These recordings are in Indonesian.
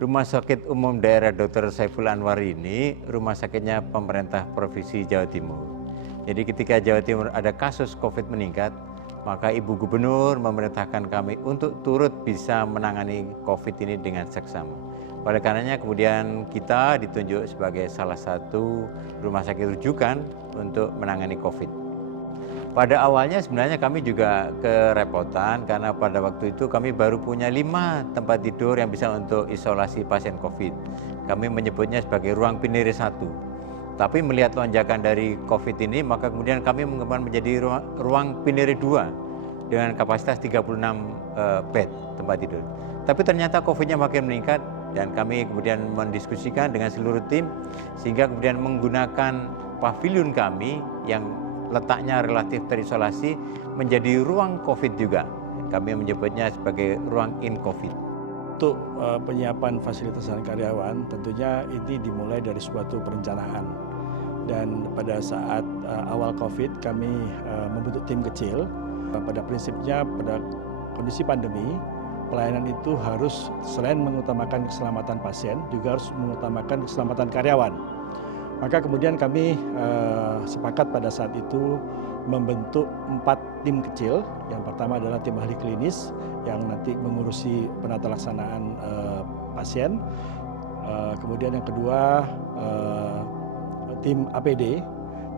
Rumah Sakit Umum Daerah Dr. Saiful Anwar ini rumah sakitnya pemerintah Provinsi Jawa Timur. Jadi ketika Jawa Timur ada kasus COVID meningkat, maka Ibu Gubernur memerintahkan kami untuk turut bisa menangani COVID ini dengan seksama. Oleh karenanya kemudian kita ditunjuk sebagai salah satu rumah sakit rujukan untuk menangani COVID. Pada awalnya sebenarnya kami juga kerepotan karena pada waktu itu kami baru punya 5 tempat tidur yang bisa untuk isolasi pasien COVID. Kami menyebutnya sebagai ruang Pinere 1. Tapi melihat lonjakan dari COVID ini, maka kemudian kami mengembangkan menjadi ruang Pinere 2 dengan kapasitas 36 bed tempat tidur. Tapi ternyata COVID-nya makin meningkat dan kami kemudian mendiskusikan dengan seluruh tim sehingga kemudian menggunakan pavilion kami yang letaknya relatif terisolasi menjadi ruang COVID juga. Kami menyebutnya sebagai ruang in-COVID. Untuk penyiapan fasilitas dan karyawan tentunya ini dimulai dari suatu perencanaan. Dan pada saat awal COVID kami membentuk tim kecil. Pada prinsipnya pada kondisi pandemi, pelayanan itu harus selain mengutamakan keselamatan pasien, juga harus mengutamakan keselamatan karyawan. Maka kemudian kami sepakat pada saat itu membentuk 4 tim kecil. Yang pertama adalah tim ahli klinis yang nanti mengurusi penata laksanaan pasien. Kemudian yang kedua tim APD.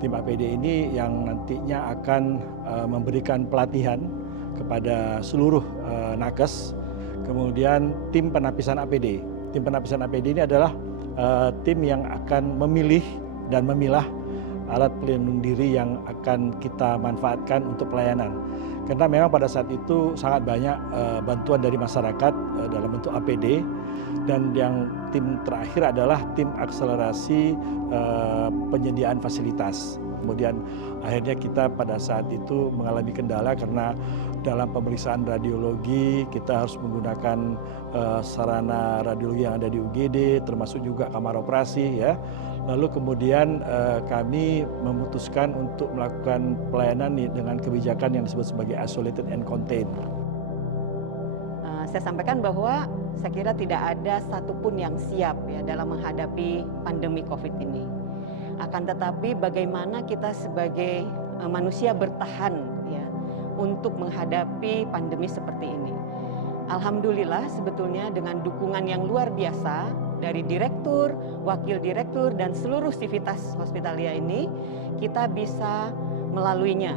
Tim APD ini yang nantinya akan memberikan pelatihan kepada seluruh nakes. Kemudian tim penapisan APD. Tim penapisan APD ini adalah tim yang akan memilih dan memilah alat pelindung diri yang akan kita manfaatkan untuk pelayanan. Karena memang pada saat itu sangat banyak bantuan dari masyarakat dalam bentuk APD, dan yang tim terakhir adalah tim akselerasi penyediaan fasilitas. Kemudian akhirnya kita pada saat itu mengalami kendala karena dalam pemeriksaan radiologi kita harus menggunakan sarana radiologi yang ada di UGD, termasuk juga kamar operasi ya. Lalu kemudian kami memutuskan untuk melakukan pelayanan dengan kebijakan yang disebut sebagai isolated and contained. Saya sampaikan bahwa saya kira tidak ada satupun yang siap ya dalam menghadapi pandemi COVID ini. Akan tetapi bagaimana kita sebagai manusia bertahan ya untuk menghadapi pandemi seperti ini. Alhamdulillah sebetulnya dengan dukungan yang luar biasa dari direktur, wakil direktur dan seluruh sivitas Hospitalia ini kita bisa melaluinya.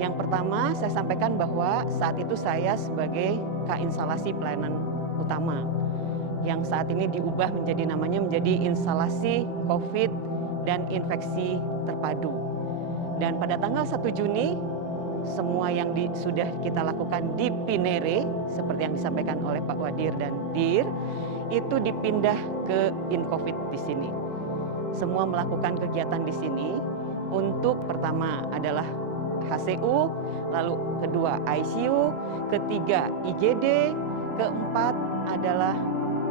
Yang pertama saya sampaikan bahwa saat itu saya sebagai Instalasi Pelayanan Utama yang saat ini diubah menjadi instalasi COVID dan infeksi terpadu. Dan pada tanggal 1 Juni semua yang sudah kita lakukan di Pinere seperti yang disampaikan oleh Pak Wadir dan Dir itu dipindah ke in-COVID di sini. Semua melakukan kegiatan di sini untuk pertama adalah HCU, lalu kedua ICU, ketiga IGD, keempat adalah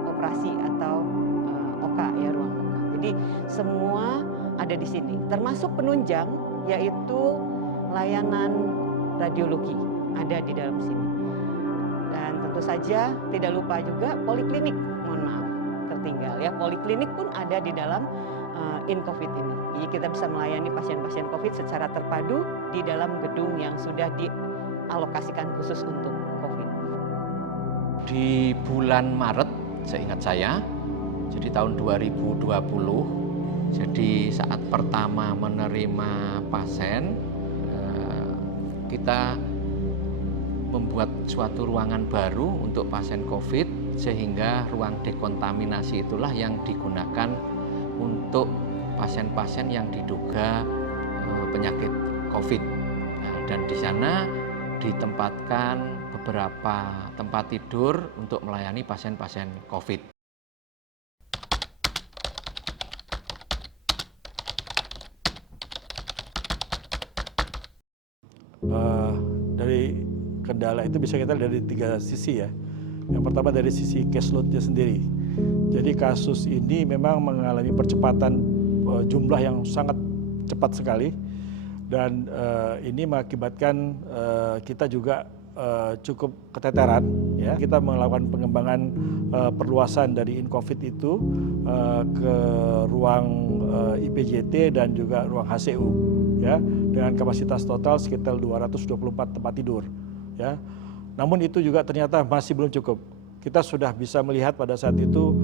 operasi atau OK ya, ruang OK. Jadi semua ada di sini, termasuk penunjang yaitu layanan radiologi ada di dalam sini. Dan tentu saja tidak lupa juga poliklinik, mohon maaf tertinggal ya, poliklinik pun ada di dalam in-COVID ini. Jadi kita bisa melayani pasien-pasien COVID secara terpadu di dalam gedung yang sudah dialokasikan khusus untuk COVID. Di bulan Maret, seingat saya, jadi tahun 2020, jadi saat pertama menerima pasien, kita membuat suatu ruangan baru untuk pasien COVID, sehingga ruang dekontaminasi itulah yang digunakan untuk pasien-pasien yang diduga penyakit COVID. Nah, dan di sana ditempatkan beberapa tempat tidur untuk melayani pasien-pasien COVID. Dari kendala itu bisa kita lihat dari 3 sisi ya. Yang pertama dari sisi caseload-nya sendiri. Jadi kasus ini memang mengalami percepatan jumlah yang sangat cepat sekali, dan ini mengakibatkan kita juga cukup keteteran, ya. Kita melakukan pengembangan perluasan dari InCovid itu ke ruang IPJT dan juga ruang HCU, ya, dengan kapasitas total sekitar 224 tempat tidur, ya. Namun itu juga ternyata masih belum cukup. Kita sudah bisa melihat pada saat itu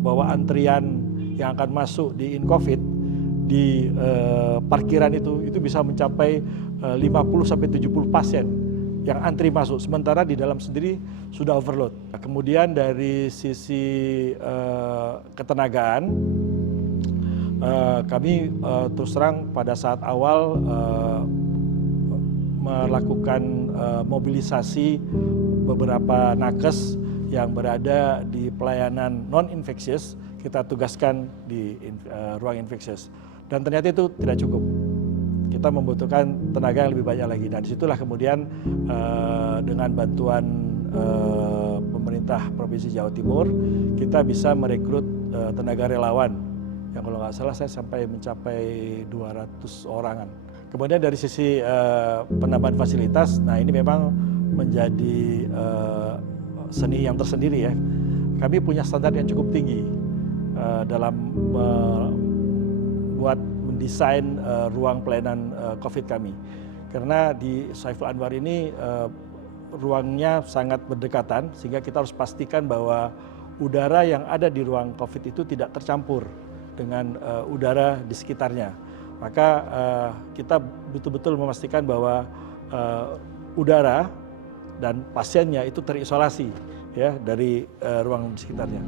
bahwa antrian yang akan masuk di InCovid di parkiran itu bisa mencapai 50-70 pasien yang antri masuk, sementara di dalam sendiri sudah overload. Kemudian dari sisi ketenagaan, kami terus terang pada saat awal melakukan mobilisasi beberapa nakes yang berada di pelayanan non-infeksius, kita tugaskan di ruang infeksius. Dan ternyata itu tidak cukup. Kita membutuhkan tenaga yang lebih banyak lagi. Nah, disitulah kemudian dengan bantuan pemerintah Provinsi Jawa Timur, kita bisa merekrut tenaga relawan. Yang kalau nggak salah saya sampai mencapai 200 orangan. Kemudian dari sisi penambahan fasilitas, nah ini memang menjadi seni yang tersendiri, ya. Kami punya standar yang cukup tinggi dalam mendesain ruang pelayanan COVID kami. Karena di Saiful Anwar ini ruangnya sangat berdekatan, sehingga kita harus pastikan bahwa udara yang ada di ruang COVID itu tidak tercampur dengan udara di sekitarnya. Maka kita betul-betul memastikan bahwa udara dan pasiennya itu terisolasi, ya, dari ruang di sekitarnya.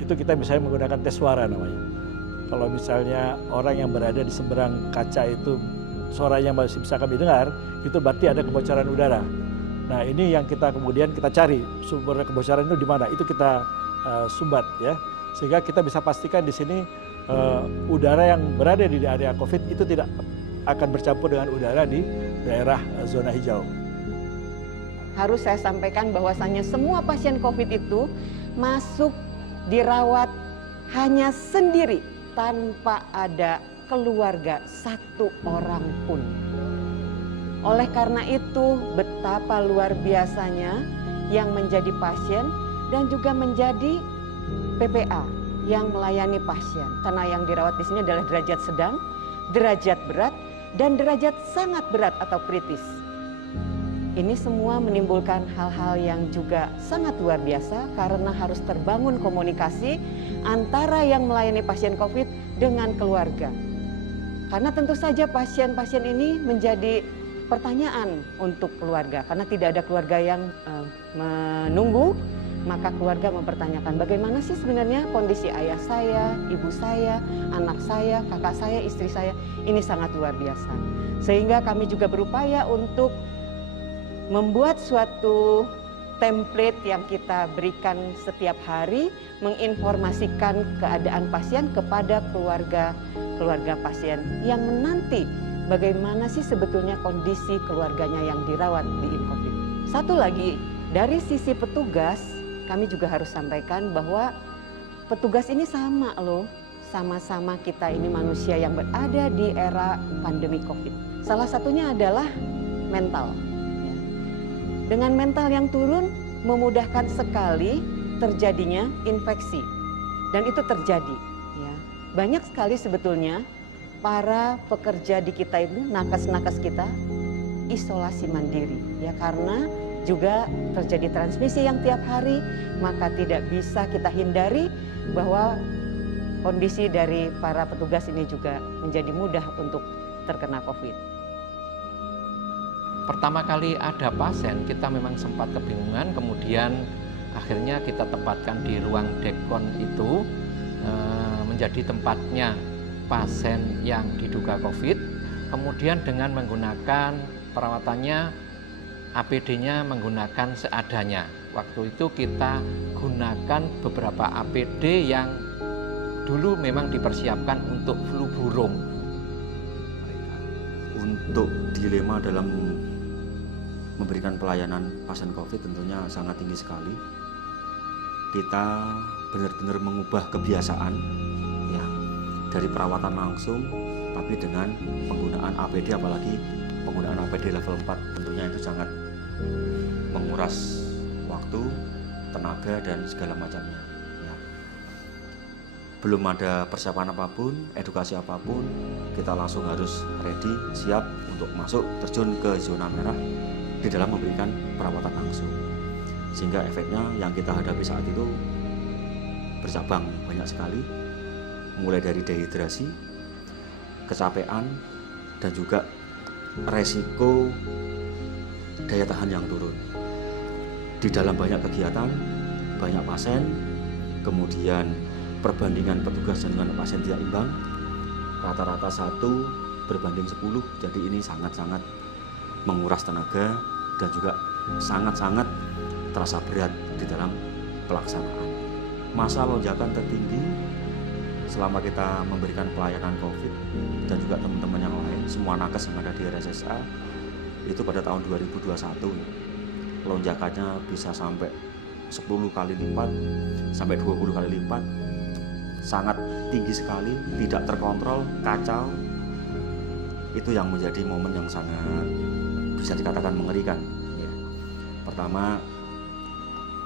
Itu kita misalnya menggunakan tes suara namanya. Kalau misalnya orang yang berada di seberang kaca itu suaranya masih bisa kami dengar, itu berarti ada kebocoran udara. Nah, ini yang kita kemudian kita cari sumber kebocoran itu di mana, itu kita sumbat, ya, sehingga kita bisa pastikan di sini udara yang berada di area COVID itu tidak akan bercampur dengan udara di daerah zona hijau. Harus saya sampaikan bahwasannya semua pasien COVID itu masuk dirawat hanya sendiri tanpa ada keluarga satu orang pun. Oleh karena itu, betapa luar biasanya yang menjadi pasien dan juga menjadi PPA yang melayani pasien. Karena yang dirawat di sini adalah derajat sedang, derajat berat, dan derajat sangat berat atau kritis. Ini semua menimbulkan hal-hal yang juga sangat luar biasa karena harus terbangun komunikasi antara yang melayani pasien COVID dengan keluarga. Karena tentu saja pasien-pasien ini menjadi pertanyaan untuk keluarga. Karena tidak ada keluarga yang menunggu, maka keluarga mempertanyakan bagaimana sih sebenarnya kondisi ayah saya, ibu saya, anak saya, kakak saya, istri saya. Ini sangat luar biasa. Sehingga kami juga berupaya untuk membuat suatu template yang kita berikan setiap hari, menginformasikan keadaan pasien kepada keluarga pasien yang menanti bagaimana sih sebetulnya kondisi keluarganya yang dirawat di InCovid. Satu lagi, dari sisi petugas, kami juga harus sampaikan bahwa petugas ini sama loh, sama-sama kita ini manusia yang berada di era pandemi COVID. Salah satunya adalah mental. Dengan mental yang turun, memudahkan sekali terjadinya infeksi. Dan itu terjadi. Ya. Banyak sekali sebetulnya para pekerja di kita itu, nakes-nakes kita, isolasi mandiri. Ya, karena juga terjadi transmisi yang tiap hari, maka tidak bisa kita hindari bahwa kondisi dari para petugas ini juga menjadi mudah untuk terkena COVID. Pertama kali ada pasien, kita memang sempat kebingungan, kemudian akhirnya kita tempatkan di ruang dekon itu menjadi tempatnya pasien yang diduga COVID. Kemudian dengan menggunakan perawatannya, APD-nya menggunakan seadanya. Waktu itu kita gunakan beberapa APD yang dulu memang dipersiapkan untuk flu burung. Untuk dilema dalam memberikan pelayanan pasien COVID tentunya sangat tinggi sekali. Kita benar-benar mengubah kebiasaan, ya, dari perawatan langsung, tapi dengan penggunaan APD, apalagi penggunaan APD level 4 tentunya itu sangat menguras waktu, tenaga, dan segala macamnya. Ya. Belum ada persiapan apapun, edukasi apapun, kita langsung harus ready, siap untuk masuk terjun ke zona merah di dalam memberikan perawatan langsung. Sehingga efeknya yang kita hadapi saat itu bercabang banyak sekali, mulai dari dehidrasi, kecapean, dan juga resiko daya tahan yang turun. Di dalam banyak kegiatan, banyak pasien, kemudian perbandingan petugas dengan pasien tidak imbang, rata-rata 1 berbanding 10, jadi ini sangat-sangat menguras tenaga dan juga sangat-sangat terasa berat di dalam pelaksanaan. Masa lonjakan tertinggi selama kita memberikan pelayanan COVID dan juga teman-teman yang lain, semua nakes yang ada di RSSA, itu pada tahun 2021. Lonjakannya bisa sampai 10 kali lipat, sampai 20 kali lipat. Sangat tinggi sekali, tidak terkontrol, kacau. Itu yang menjadi momen yang sangat bisa dikatakan mengerikan. Ya. Pertama,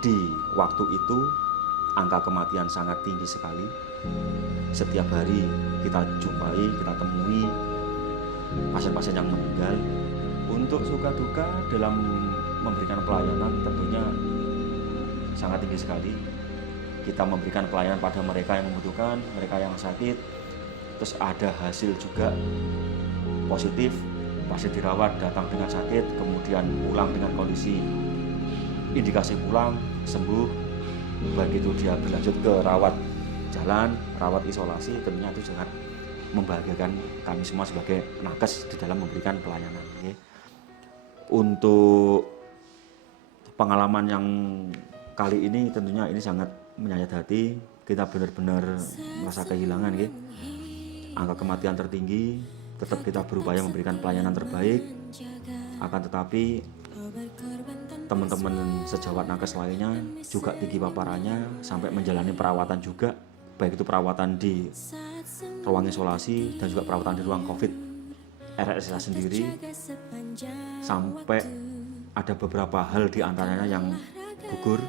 di waktu itu angka kematian sangat tinggi sekali. Setiap hari kita jumpai, kita temui pasien-pasien yang meninggal. Untuk suka duka dalam memberikan pelayanan tentunya sangat tinggi sekali. Kita memberikan pelayanan pada mereka yang membutuhkan, mereka yang sakit. Terus ada hasil juga positif, pasien dirawat datang dengan sakit, kemudian pulang dengan kondisi indikasi pulang, sembuh. Baik itu dia berlanjut ke rawat jalan, rawat isolasi, tentunya itu sangat membahagiakan kami semua sebagai nakes di dalam memberikan pelayanan. Untuk pengalaman yang kali ini tentunya ini sangat menyayat hati. Kita benar-benar merasa kehilangan. Angka kematian tertinggi, tetap kita berupaya memberikan pelayanan terbaik. Akan tetapi teman-teman sejawat nakes lainnya juga tinggi paparannya sampai menjalani perawatan juga, baik itu perawatan di ruang isolasi dan juga perawatan di ruang COVID RSSA sendiri, sampai ada beberapa hal di antaranya yang gugur.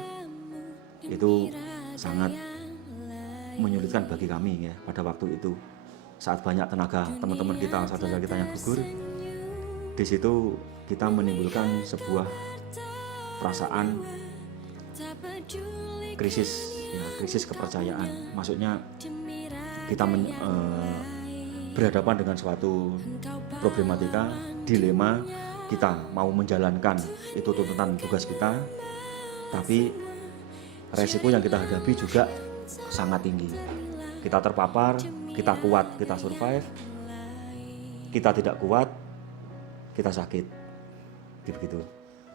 Itu sangat menyulitkan bagi kami ya pada waktu itu, saat banyak tenaga teman-teman kita, saudara kita yang gugur. Di situ kita menimbulkan sebuah perasaan krisis kepercayaan. Maksudnya kita berhadapan dengan suatu problematika, dilema, kita mau menjalankan itu tuntutan tugas kita, tapi resiko yang kita hadapi juga sangat tinggi. Kita terpapar, kita kuat, kita survive. Kita tidak kuat, kita sakit. Begitu.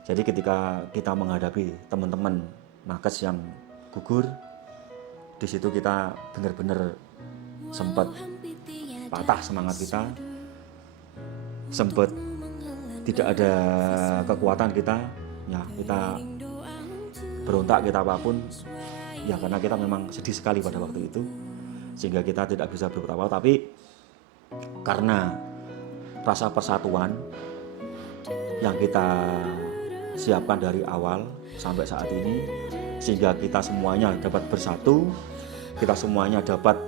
Jadi ketika kita menghadapi teman-teman nakes yang gugur, di situ kita benar-benar sempat patah semangat kita, sempat tidak ada kekuatan kita, ya kita berontak, kita apapun, ya karena kita memang sedih sekali pada waktu itu, sehingga kita tidak bisa berbuat apa-apa. Tapi karena rasa persatuan yang kita siapkan dari awal sampai saat ini, sehingga kita semuanya dapat bersatu, kita semuanya dapat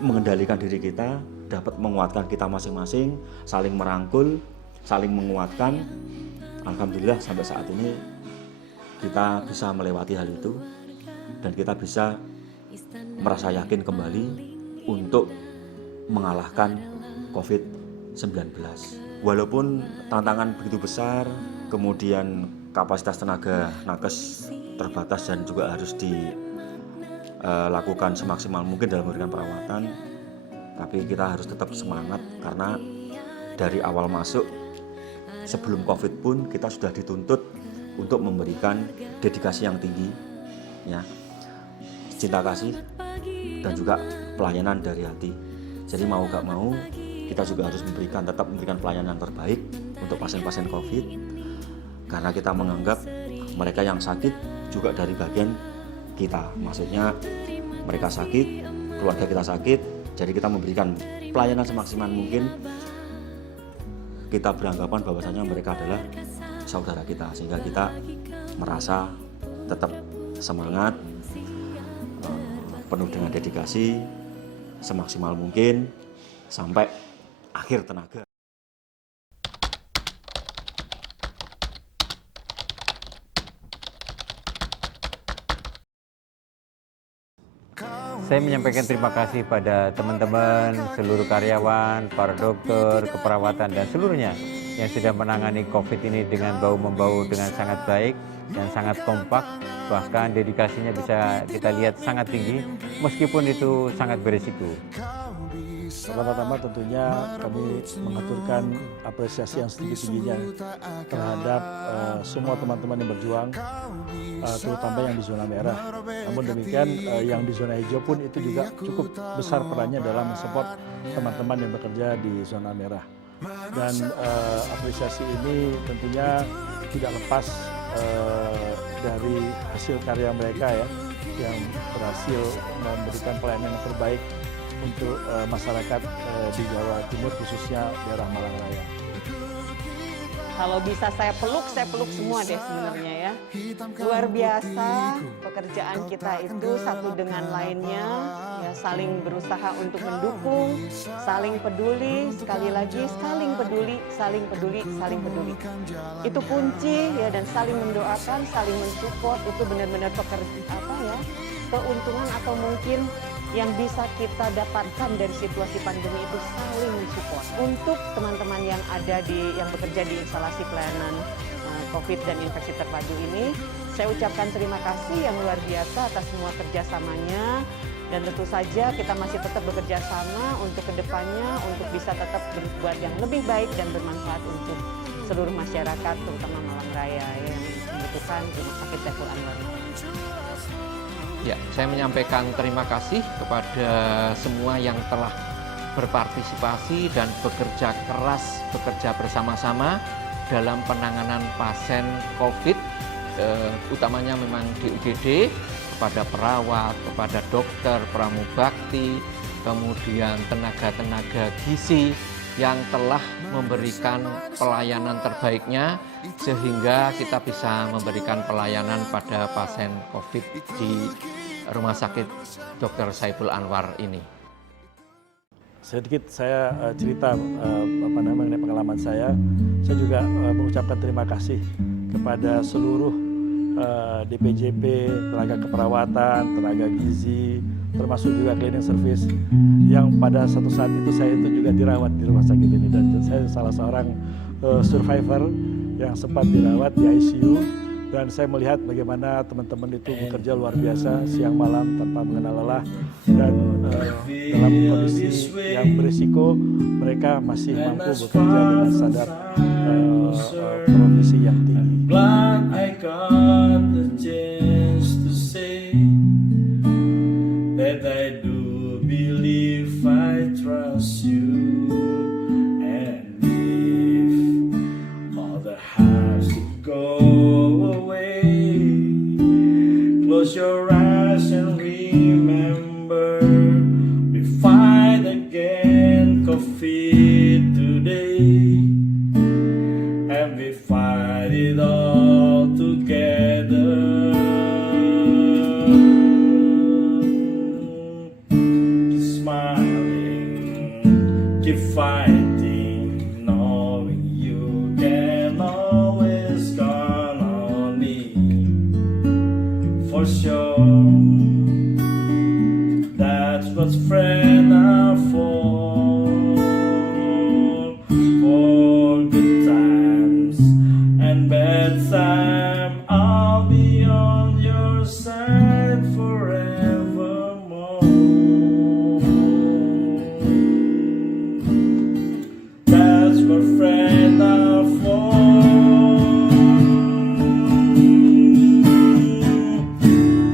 mengendalikan diri kita, dapat menguatkan kita masing-masing, saling merangkul, saling menguatkan. Alhamdulillah sampai saat ini kita bisa melewati hal itu dan kita bisa merasa yakin kembali untuk mengalahkan COVID-19. Walaupun tantangan begitu besar, kemudian kapasitas tenaga nakes terbatas dan juga harus dilakukan semaksimal mungkin dalam memberikan perawatan, tapi kita harus tetap semangat karena dari awal masuk sebelum COVID pun kita sudah dituntut untuk memberikan dedikasi yang tinggi, ya, cinta kasih dan juga pelayanan dari hati. Jadi mau gak mau kita juga harus tetap memberikan pelayanan yang terbaik untuk pasien-pasien COVID, karena kita menganggap mereka yang sakit juga dari bagian kita. Maksudnya mereka sakit, keluarga kita sakit, jadi kita memberikan pelayanan semaksimal mungkin. Kita beranggapan bahwasanya mereka adalah saudara kita, sehingga kita merasa tetap semangat, penuh dengan dedikasi, semaksimal mungkin sampai akhir tenaga. Saya menyampaikan terima kasih pada teman-teman, seluruh karyawan, para dokter, keperawatan, dan seluruhnya yang sudah menangani COVID ini dengan bahu-membahu dengan sangat baik dan sangat kompak. Bahkan dedikasinya bisa kita lihat sangat tinggi, meskipun itu sangat berisiko. Pertama-tama tentunya kami mengaturkan apresiasi yang setinggi-tingginya terhadap semua teman-teman yang berjuang, terutama yang di zona merah. Namun demikian yang di zona hijau pun itu juga cukup besar perannya dalam mensupport teman-teman yang bekerja di zona merah. Dan apresiasi ini tentunya tidak lepas dari hasil karya mereka ya, yang berhasil memberikan pelayanan yang terbaik untuk masyarakat di Jawa Timur, khususnya daerah Malang Raya. Kalau bisa saya peluk semua deh sebenarnya ya. Luar biasa pekerjaan kita itu satu dengan lainnya, ya saling berusaha untuk mendukung, saling peduli, sekali lagi saling peduli, saling peduli, saling peduli. Itu kunci ya, dan saling mendoakan, saling mensupport itu benar-benar keuntungan atau mungkin yang bisa kita dapatkan dari situasi pandemi itu saling mensupport. Untuk teman-teman yang bekerja di instalasi pelayanan COVID dan infeksi terpadu ini, saya ucapkan terima kasih yang luar biasa atas semua kerjasamanya, dan tentu saja kita masih tetap bekerja sama untuk kedepannya, untuk bisa tetap berbuat yang lebih baik dan bermanfaat untuk seluruh masyarakat, terutama Malang Raya yang membutuhkan Rumah Sakit Saiful Anwar. Ya, saya menyampaikan terima kasih kepada semua yang telah berpartisipasi dan bekerja keras, bekerja bersama-sama dalam penanganan pasien COVID, utamanya memang di UGD, kepada perawat, kepada dokter, pramubakti, kemudian tenaga-tenaga gizi yang telah memberikan pelayanan terbaiknya sehingga kita bisa memberikan pelayanan pada pasien COVID di Rumah Sakit Dr. Saiful Anwar ini. Sedikit saya cerita mengenai pengalaman saya juga mengucapkan terima kasih kepada seluruh DPJP, tenaga keperawatan, tenaga gizi, termasuk juga cleaning service yang pada satu saat itu saya itu juga dirawat di rumah sakit ini, dan saya salah seorang survivor yang sempat dirawat di ICU, dan saya melihat bagaimana teman-teman itu bekerja luar biasa siang malam tanpa mengenal lelah, dan dalam kondisi yang berisiko mereka masih mampu bekerja dengan sadar profesi yang tinggi. That I do believe, I trust you, and if all the has to go away, close your eyes and remember, we fight again COVID today, and we fight it all together. Keep fighting, knowing you can always count on me. For sure, that's what friends are for. For good times and bad times, I'll be on your side forevermore. That's what friends are for.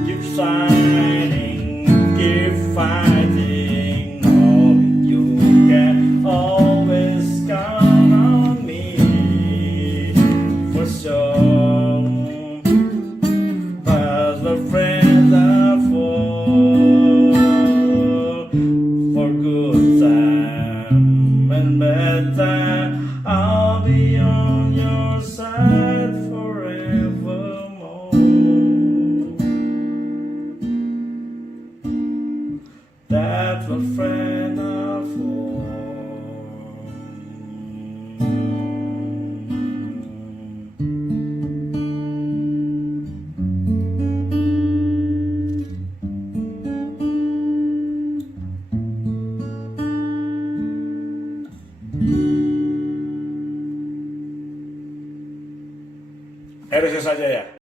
Keep shining, keep fighting, knowing you can always count on me. For sure, that's what friends are for. For good time and bad time, I'll be on your side RSS saja ya.